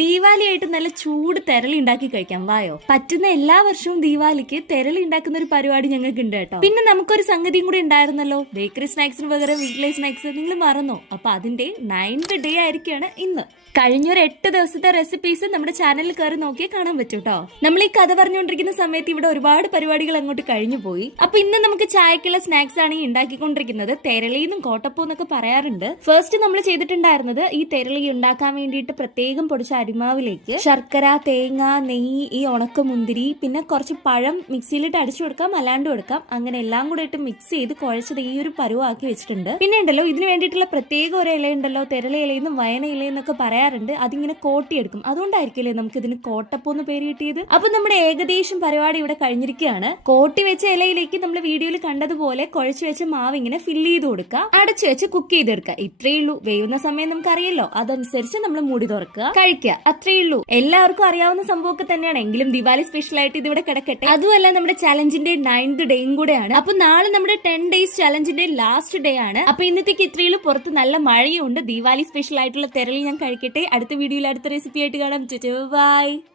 ദീപാവലിയായിട്ട് നല്ല ചൂട് തെരളി ഉണ്ടാക്കി കഴിക്കാം. വായോ? പറ്റുന്ന എല്ലാ വർഷവും ദീപാവലിക്ക് തെരളി ഉണ്ടാക്കുന്ന ഒരു പരിപാടി ഞങ്ങൾക്ക് ഉണ്ട് കേട്ടോ. പിന്നെ നമുക്കൊരു സംഗതിയും കൂടി ഉണ്ടായിരുന്നല്ലോ. ബേക്കറി സ്നാക്സിന് പകരം വീട്ടിലെ സ്നാക്സ് നിങ്ങൾ മറന്നോ? അപ്പൊ അതിന്റെ നയൻത് ഡേ ആയിരിക്കാണ് ഇന്ന്. കഴിഞ്ഞൊരു എട്ട് ദിവസത്തെ റെസിപ്പീസ് നമ്മുടെ ചാനലിൽ കയറി നോക്കിയാൽ കാണാൻ പറ്റും കേട്ടോ നമ്മൾ ഈ കഥ പറഞ്ഞുകൊണ്ടിരിക്കുന്ന സമയത്ത് ഇവിടെ ഒരുപാട് പരിപാടികൾ അങ്ങോട്ട് കഴിഞ്ഞു പോയി. അപ്പൊ ഇന്ന് നമുക്ക് ചായക്കുള്ള സ്നാക്സ് ആണ് ഈ ഉണ്ടാക്കിക്കൊണ്ടിരിക്കുന്നത്. തെരളിന്നും കോട്ടപ്പൂ എന്നൊക്കെ പറയാറുണ്ട്. ഫസ്റ്റ് നമ്മൾ ചെയ്തിട്ടുണ്ടായിരുന്നത് ഈ തെരളി ഉണ്ടാക്കാൻ വേണ്ടിയിട്ട് പ്രത്യേകം പൊടിച്ച അരിമാവിലേക്ക് ശർക്കര തേങ്ങ നെയ്യ് ഈ ഉണക്കമുന്തിരി പിന്നെ കുറച്ച് പഴം മിക്സിയിലിട്ട് അടിച്ചു കൊടുക്കാം അല്ലാണ്ട് കൊടുക്കാം. അങ്ങനെ എല്ലാം കൂടെ ഇട്ട് മിക്സ് ചെയ്ത് കുഴച്ചത് ഈ ഒരു പരുവാക്കി വെച്ചിട്ടുണ്ട്. പിന്നെ ഉണ്ടല്ലോ ഇതിന് വേണ്ടിയിട്ടുള്ള പ്രത്യേക ഒരു ഇല ഉണ്ടല്ലോ തെരളി ഇലയെന്നും വയന ഇലയെന്നൊക്കെ പറയാറുണ്ട്. അതിങ്ങനെ കോട്ടിയെടുക്കും. അതുകൊണ്ടായിരിക്കില്ലേ നമുക്ക് ഇതിന് കോട്ടപ്പൂ എന്ന് പേര് കിട്ടിയത്? അപ്പൊ നമ്മുടെ ഏകദേശം പരിപാടി ഇവിടെ കഴിഞ്ഞിരിക്കുകയാണ്. കോട്ടി വെച്ച ഇലയിലേക്ക് നമ്മൾ വീഡിയോയിൽ കണ്ടതുപോലെ കുഴച്ചു വെച്ച മാവ് ഇങ്ങനെ ഫില്ല് ചെയ്ത് കൊടുക്കുക. അടച്ചു വെച്ച് കുക്ക് ചെയ്തെടുക്കുക. ഇത്രയേ ഉള്ളൂ. വേവുന്ന സമയം നമുക്കറിയല്ലോ. അതനുസരിച്ച് നമ്മൾ മൂടി തുറക്കുക. കഴിക്കുക. അത്രയേ ഉള്ളൂ. എല്ലാവർക്കും അറിയാവുന്ന സംഭവമൊക്കെ തന്നെയാണ്. എങ്കിലും ദിവാലി സ്പെഷ്യൽ ആയിട്ട് ഇതിവിടെ കിടക്കട്ടെ. അതുമല്ല നമ്മുടെ ചലഞ്ചിന്റെ നയൻത് ഡേയും കൂടെയാണ്. അപ്പൊ നാളെ നമ്മുടെ ടെൻ ഡേയ്സ് ചലഞ്ചിന്റെ ലാസ്റ്റ് ഡേ ആണ്. അപ്പൊ ഇന്നത്തേക്ക് ഇത്രയേ ഉള്ളൂ. പുറത്ത് നല്ല മഴയുണ്ട്. ദിവാലി സ്പെഷ്യൽ ആയിട്ടുള്ള തെരളി ഞാൻ കഴിക്കട്ടെ. അടുത്ത വീഡിയോയിൽ അടുത്ത റെസിപ്പി ആയിട്ട് കാണാം. ബൈ